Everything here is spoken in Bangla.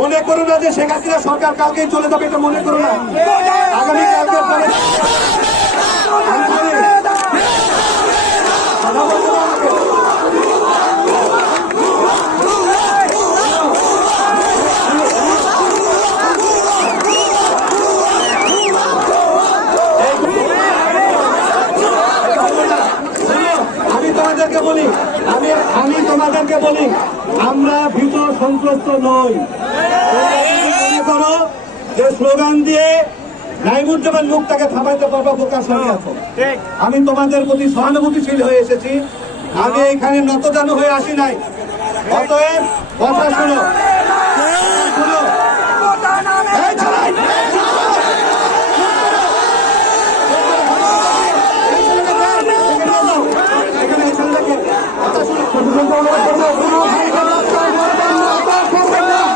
মনে করো না যে শেখ হাসিনা সরকার কালকেই চলে যাবে, এটা মনে করো না। আগামী কালকে পরে আমি তোমাদেরকে বলি আমরা ভীত সন্ত্রস্ত নই। মনে করো যে স্লোগান দিয়ে নাইমুজ্জামান মুখটাকে থামাইতে পারবো বোকার সঙ্গে আছো। আমি তোমাদের প্রতি সহানুভূতিশীল হয়ে এসেছি, আমি এখানে নতজানু হয়ে আসি নাই। অতএব কথা শোনো,